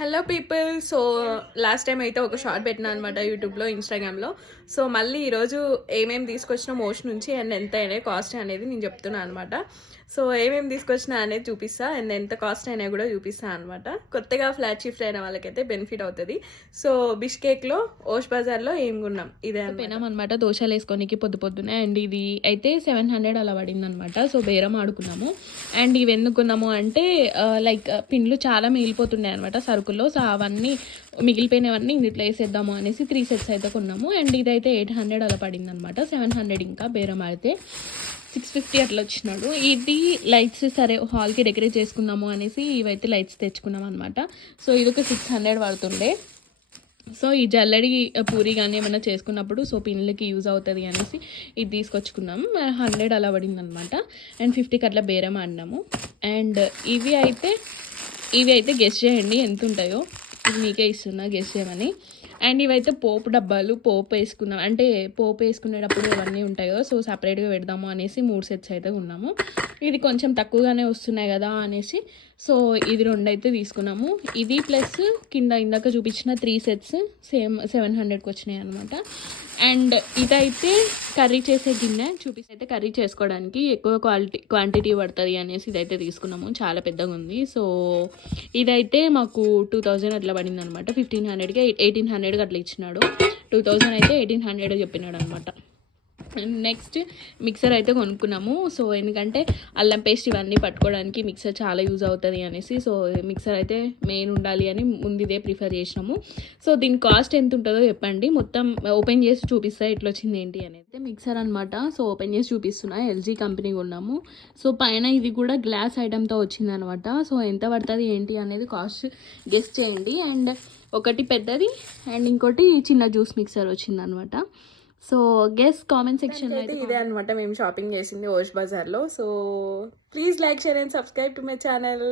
Hello people. So last time అయితే ఒక short పెట్టినా అనమాట యూట్యూబ్లో, ఇన్స్టాగ్రామ్లో. సో మళ్ళీ ఈరోజు ఏమేమి తీసుకొచ్చినా మోస్ట్ నుంచి అండ్ ఎంత అయినాయి కాస్ట్ అనేది నేను చెప్తున్నాను అనమాట. సో ఏమేమి తీసుకొచ్చినా అనేది చూపిస్తా అండ్ ఎంత కాస్ట్ అయినా కూడా చూపిస్తా అనమాట. కొత్తగా ఫ్లాట్ షిఫ్ట్ అయిన వాళ్ళకైతే బెనిఫిట్ అవుతుంది. సో బిష్కేక్లో ఓష్ బజార్లో ఏం కొన్నాం ఇదే పోయినాం అనమాట దోశలు వేసుకోనికి పొద్దునే. అండ్ ఇది అయితే 700 అలా పడింది అనమాట. సో బేరం ఆడుకున్నాము. అండ్ ఇవి ఎందుకున్నాము అంటే లైక్ పిండ్లు చాలా మిగిలిపోతున్నాయి అనమాట సరుకుల్లో. సో అవన్నీ మిగిలిపోయినవన్నీ ఇందులో వేసేద్దాము అనేసి 3 sets అయితే కొన్నాము. అండ్ ఇదైతే 800 అలా పడింది అనమాట. 700 ఇంకా బేరం ఆడితే 650 అట్లా వచ్చినాడు. ఇది లైట్స్ సరే హాల్కి డెకరేట్ చేసుకుందాము అనేసి ఇవైతే లైట్స్ తెచ్చుకున్నాం అనమాట. సో ఇది ఒక 600 పడుతుండే. సో ఈ జల్లడి పూరి కానీ ఏమైనా చేసుకున్నప్పుడు సో పిన్లకి యూజ్ అవుతుంది అనేసి ఇది తీసుకొచ్చుకున్నాం. 100 అలా పడింది అనమాట. అండ్ 50కి అట్లా బేరం ఆడినాము. అండ్ ఇవి అయితే గెస్ చేయండి ఎంత ఉంటాయో. ఇది మీకే ఇస్తున్నా గెస్ చేయమని. అండ్ ఇవైతే పోపు డబ్బాలు, పోపు వేసుకున్నాం అంటే పోపు వేసుకునేటప్పుడు ఇవన్నీ ఉంటాయో సో సపరేట్గా పెడదాము అనేసి 3 sets అయితే ఉన్నాము. ఇది కొంచెం తక్కువగానే వస్తున్నాయి కదా అనేసి సో ఇది 2 అయితే తీసుకున్నాము. ఇది ప్లస్ కింద ఇందాక చూపించిన 3 sets సేమ్ 700కి వచ్చినాయి అనమాట. అండ్ ఇదైతే కర్రీ చేసే గిన్నె అయితే కర్రీ చేసుకోవడానికి ఎక్కువ క్వాంటిటీ పడుతుంది అనేసి ఇదైతే తీసుకున్నాము. చాలా పెద్దగా ఉంది. సో ఇదైతే మాకు 2000 అట్లా పడింది అనమాట. 1500కి 1800కి అట్లా ఇచ్చినాడు. 2000 అయితే 1800 చెప్పినాడు అనమాట. నెక్స్ట్ మిక్సర్ అయితే కొనుక్కున్నాము. సో ఎందుకంటే అల్లం పేస్ట్ ఇవన్నీ పట్టుకోవడానికి మిక్సర్ చాలా యూజ్ అవుతుంది అనేసి సో మిక్సర్ అయితే మెయిన్ ఉండాలి అని ముందు ఇదే ప్రిఫర్ చేసినాము. సో దీని కాస్ట్ ఎంత ఉంటుందో చెప్పండి. మొత్తం ఓపెన్ చేసి చూపిస్తా ఎట్లా వచ్చింది ఏంటి అనేది. మిక్సర్ అనమాట. సో ఓపెన్ చేసి చూపిస్తున్నా. ఎల్జీ కంపెనీ కొన్నాము. సో పైన ఇది కూడా గ్లాస్ ఐటమ్తో వచ్చింది అనమాట. సో ఎంత పడుతుంది ఏంటి అనేది కాస్ట్ గెస్ చేయండి. అండ్ ఒకటి పెద్దది అండ్ ఇంకోటి చిన్న జ్యూస్ మిక్సర్ వచ్చిందనమాట. సో గెస్ కామెంట్ సెక్షన్లో అయితే ఇదే అనమాట మేము షాపింగ్ చేసింది ఓష్ బజార్లో. So please like, share and subscribe to my channel.